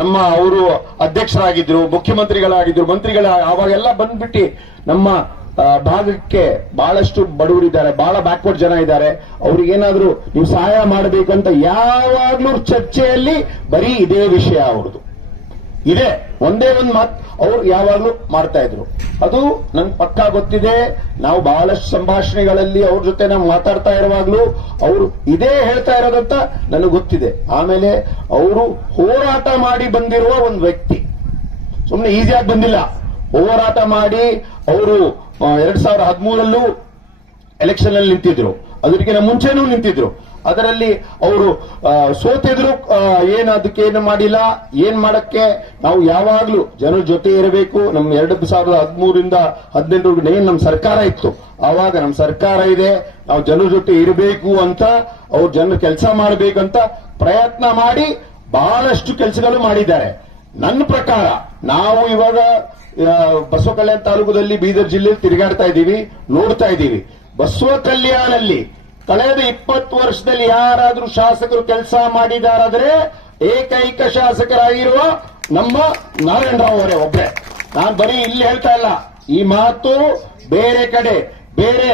ನಮ್ಮ ಅವರು ಅಧ್ಯಕ್ಷರಾಗಿದ್ರು, ಮುಖ್ಯಮಂತ್ರಿಗಳಾಗಿದ್ರು, ಅವಾಗೆಲ್ಲ ಬಂದ್ಬಿಟ್ಟು ನಮ್ಮ ಭಾಗಕ್ಕೆ ಬಹಳಷ್ಟು ಬಡವರಿದ್ದಾರೆ, ಬಹಳ ಬ್ಯಾಕ್ವರ್ಡ್ ಜನ ಇದ್ದಾರೆ. ಅವ್ರಿಗೇನಾದ್ರೂ ನೀವು ಸಹಾಯ ಮಾಡಬೇಕಂತ ಯಾವಾಗ್ಲೂ ಚರ್ಚೆಯಲ್ಲಿ ಬರೀ ಇದೇ ವಿಷಯ ಅವ್ರದ್ದು ಇದೆ. ಒಂದೇ ಒಂದು ಮಾತು ಅವ್ರು ಯಾವಾಗ್ಲೂ ಮಾಡ್ತಾ ಇದ್ರು. ಅದು ನನ್ಗೆ ಪಕ್ಕಾ ಗೊತ್ತಿದೆ. ನಾವು ಬಹಳಷ್ಟು ಸಂಭಾಷಣೆಗಳಲ್ಲಿ ಅವ್ರ ಜೊತೆ ನಾವು ಮಾತಾಡ್ತಾ ಇರುವಾಗ್ಲೂ ಅವರು ಇದೇ ಹೇಳ್ತಾ ಇರೋದಂತ ನನಗೆ ಗೊತ್ತಿದೆ. ಆಮೇಲೆ ಅವರು ಹೋರಾಟ ಮಾಡಿ ಬಂದಿರುವ ಒಂದು ವ್ಯಕ್ತಿ, ಸುಮ್ಮನೆ ಈಸಿಯಾಗಿ ಬಂದಿಲ್ಲ. ಹೋರಾಟ ಮಾಡಿ ಅವರು 2013 ಎಲೆಕ್ಷನ್ ಅಲ್ಲಿ ನಿಂತಿದ್ರು, ಅದಕ್ಕಿಂತ ಮುಂಚೆನೂ ನಿಂತಿದ್ರು. ಅದರಲ್ಲಿ ಅವರು ಸೋತಿದ್ರು. ಅದಕ್ಕೇನು ಮಾಡಿಲ್ಲ. ಏನ್ ಮಾಡಕ್ಕೆ ನಾವು ಯಾವಾಗ್ಲೂ ಜನರ ಜೊತೆ ಇರಬೇಕು. ನಮ್ಮ 2013ರಿಂದ 2018 ಏನ್ ನಮ್ಮ ಸರ್ಕಾರ ಇತ್ತು, ಆವಾಗ ನಮ್ಮ ಸರ್ಕಾರ ಇದೆ, ನಾವು ಜನರ ಜೊತೆ ಇರಬೇಕು ಅಂತ, ಅವ್ರು ಜನರು ಕೆಲಸ ಮಾಡಬೇಕಂತ ಪ್ರಯತ್ನ ಮಾಡಿ ಬಹಳಷ್ಟು ಕೆಲಸಗಳು ಮಾಡಿದ್ದಾರೆ. ನನ್ನ ಪ್ರಕಾರ ನಾವು ಇವಾಗ ಬಸವ ಕಲ್ಯಾಣ ತಾಲೂಕದಲ್ಲಿ ಬೀದರ್ ಜಿಲ್ಲೆಯಲ್ಲಿ ತಿರುಗಾಡ್ತಾ ಇದ್ದೀವಿ, ನೋಡ್ತಾ ಇದ್ದೀವಿ. ಬಸವ ಕಲ್ಯಾಣಲ್ಲಿ ಕಳೆದ 20 ವರ್ಷದಲ್ಲಿ ಯಾರಾದ್ರೂ ಶಾಸಕರು ಕೆಲಸ ಮಾಡಿದಾರಾದ್ರೆ ಏಕೈಕ ಶಾಸಕರಾಗಿರುವ ನಮ್ಮ ನಾರಾಯಣರಾವ್ ಅವರೇ ಒಬ್ಬರೇ. ನಾನು ಬರೀ ಇಲ್ಲಿ ಹೇಳ್ತಾ ಇಲ್ಲ, ಈ ಮಾತು ಬೇರೆ ಕಡೆ ಬೇರೆ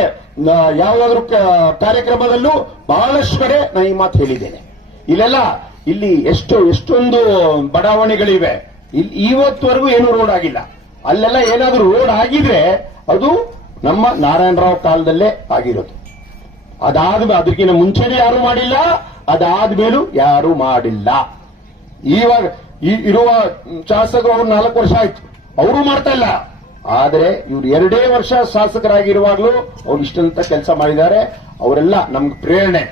ಯಾವ್ದಾದ್ರು ಕಾರ್ಯಕ್ರಮದಲ್ಲೂ ಬಹಳಷ್ಟು ಕಡೆ ನಾನು ಈ ಮಾತು ಹೇಳಿದ್ದೇನೆ. ಇಲ್ಲಿ ಎಷ್ಟೊಂದು ಬಡಾವಣೆಗಳಿವೆ. ಇವತ್ತವರೆಗೂ ಏನು ರೋಡ್ ಆಗಿಲ್ಲ. ಅಲ್ಲೆಲ್ಲ ಏನಾದ್ರೂ ರೋಡ್ ಆಗಿದ್ರೆ ಅದು ನಮ್ಮ ನಾರಾಯಣರಾವ್ ಕಾಲದಲ್ಲೇ ಆಗಿರೋದು. ಅದಕ್ಕಿಂತ ಮುಂಚೆನೇ ಯಾರು ಮಾಡಿಲ್ಲ, ಅದಾದ್ಮೇಲೂ ಯಾರು ಮಾಡಿಲ್ಲ. ಇವಾಗ ಇರುವ ಶಾಸಕರು ಅವ್ರು 4 ವರ್ಷ ಆಯ್ತು, ಅವರು ಮಾಡ್ತಾ ಇಲ್ಲ. ಆದ್ರೆ ಇವ್ರು 2 ವರ್ಷ ಶಾಸಕರಾಗಿರುವಾಗ್ಲೂ ಅವ್ರು ಇಷ್ಟಂತ ಕೆಲಸ ಮಾಡಿದ್ದಾರೆ. ಅವರೆಲ್ಲ ನಮ್ಗೆ ಪ್ರೇರಣೆ.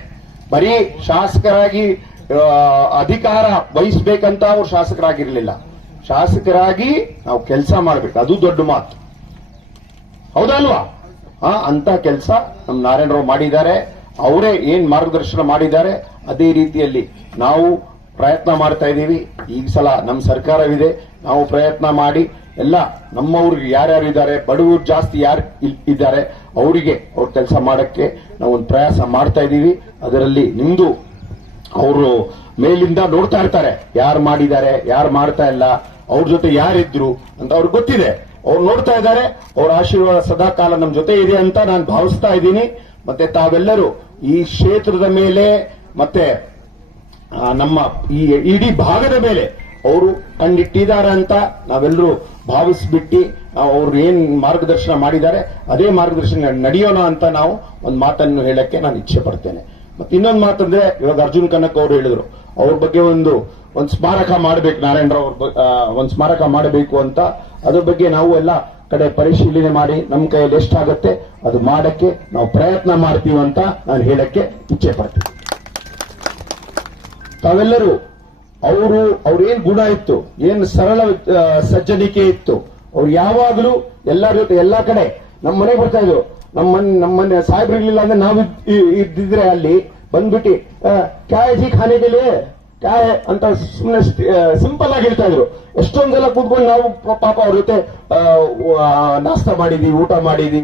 ಬರೀ ಶಾಸಕರಾಗಿ ಅಧಿಕಾರ ವಹಿಸಬೇಕಂತ ಅವ್ರು ಶಾಸಕರಾಗಿರ್ಲಿಲ್ಲ. ಶಾಸಕರಾಗಿ ನಾವು ಕೆಲಸ ಮಾಡ್ಬೇಕು, ಅದು ದೊಡ್ಡ ಮಾತು, ಹೌದಲ್ವಾ? ಅಂತ ಕೆಲಸ ನಮ್ಮ ನಾರಾಯಣರಾವ್ ಮಾಡಿದ್ದಾರೆ. ಅವರೇ ಏನ್ ಮಾರ್ಗದರ್ಶನ ಮಾಡಿದ್ದಾರೆ ಅದೇ ರೀತಿಯಲ್ಲಿ ನಾವು ಪ್ರಯತ್ನ ಮಾಡ್ತಾ ಇದ್ದೀವಿ. ಈ ಸಲ ನಮ್ಮ ಸರ್ಕಾರವಿದೆ, ನಾವು ಪ್ರಯತ್ನ ಮಾಡಿ ಎಲ್ಲ ನಮ್ಮವ್ರಿಗೆ ಯಾರ್ಯಾರು ಇದ್ದಾರೆ, ಬಡವರು ಜಾಸ್ತಿ ಯಾರು ಇದ್ದಾರೆ, ಅವರಿಗೆ ಅವ್ರ ಕೆಲಸ ಮಾಡಕ್ಕೆ ನಾವು ಒಂದು ಪ್ರಯಾಸ ಮಾಡ್ತಾ ಇದ್ದೀವಿ. ಅದರಲ್ಲಿ ನಿಮ್ದು ಅವರು ಮೇಲಿಂದ ನೋಡ್ತಾ ಇರ್ತಾರೆ, ಯಾರು ಮಾಡಿದ್ದಾರೆ, ಯಾರು ಮಾಡ್ತಾ ಇಲ್ಲ, ಅವ್ರ ಜೊತೆ ಯಾರಿದ್ರು ಅಂತ ಅವ್ರಿಗೆ ಗೊತ್ತಿದೆ. ಅವ್ರು ನೋಡ್ತಾ ಇದ್ದಾರೆ. ಅವ್ರ ಆಶೀರ್ವಾದ ಸದಾ ಕಾಲ ನಮ್ಮ ಜೊತೆ ಇದೆ ಅಂತ ನಾನು ಭಾವಿಸ್ತಾ ಇದ್ದೀನಿ. ಮತ್ತೆ ತಾವೆಲ್ಲರೂ ಈ ಕ್ಷೇತ್ರದ ಮೇಲೆ ಮತ್ತೆ ನಮ್ಮ ಈ ಇಡೀ ಭಾಗದ ಮೇಲೆ ಅವರು ಕಣ್ಣಿಟ್ಟಿದ್ದಾರೆ ಅಂತ ನಾವೆಲ್ಲರೂ ಭಾವಿಸ್ಬಿಟ್ಟು ನಾವು ಅವ್ರು ಏನ್ ಮಾರ್ಗದರ್ಶನ ಮಾಡಿದ್ದಾರೆ ಅದೇ ಮಾರ್ಗದರ್ಶನ ನಡೆಯೋಣ ಅಂತ ನಾವು ಒಂದು ಮಾತನ್ನು ಹೇಳಕ್ಕೆ ನಾನು ಇಚ್ಛೆ ಪಡ್ತೇನೆ. ಮತ್ತೆ ಇನ್ನೊಂದು ಮಾತಂದ್ರೆ, ಇವಾಗ ಅರ್ಜುನ್ ಕನಕ್ ಅವರು ಹೇಳಿದ್ರು, ಅವ್ರ ಬಗ್ಗೆ ಒಂದು ಸ್ಮಾರಕ ಮಾಡಬೇಕು, ನಾರಾಯಣರಾವ್ ಒಂದು ಸ್ಮಾರಕ ಮಾಡಬೇಕು ಅಂತ. ಅದ್ರ ಬಗ್ಗೆ ನಾವು ಎಲ್ಲ ಕಡೆ ಪರಿಶೀಲನೆ ಮಾಡಿ ನಮ್ಮ ಕೈಯಲ್ಲಿ ಎಷ್ಟಾಗುತ್ತೆ ಅದು ಮಾಡಕ್ಕೆ ನಾವು ಪ್ರಯತ್ನ ಮಾಡ್ತೀವಿ ಅಂತ ನಾನು ಹೇಳಕ್ಕೆ ಇಚ್ಛೆ ಪಡ್ತೀನಿ. ತಾವೆಲ್ಲರೂ ಅವ್ರೇನ್ ಗುಣ ಇತ್ತು, ಏನ್ ಸರಳ ಸಜ್ಜನಿಕೆ ಇತ್ತು, ಅವ್ರು ಯಾವಾಗಲೂ ಎಲ್ಲರ ಜೊತೆ ಎಲ್ಲಾ ಕಡೆ ನಮ್ಮ ಮನೆಗೆ ಬರ್ತಾ ಇದ್ರು. ನಮ್ಮನೆ ಸಾಹೇಬ್ರು ಇರ್ಲಿಲ್ಲ ಅಂದ್ರೆ ನಾವು ಇದ್ದಿದ್ರೆ ಅಲ್ಲಿ ಬಂದ್ಬಿಟ್ಟು ಕ್ಯಾಜಿ ಖಾನೆಗೆ ಕ್ಯಾಯ್ ಅಂತ ಸುಮ್ಮನೆ ಸಿಂಪಲ್ ಆಗಿ ಹೇಳ್ತಾ ಇದ್ರು. ಎಷ್ಟೊಂದೆಲ್ಲ ಕೂತ್ಕೊಂಡು ನಾವು ಪಾಪ ಅವ್ರ ಜೊತೆ ನಾಷ್ಟ ಮಾಡಿದೀವಿ, ಊಟ ಮಾಡಿದೀವಿ.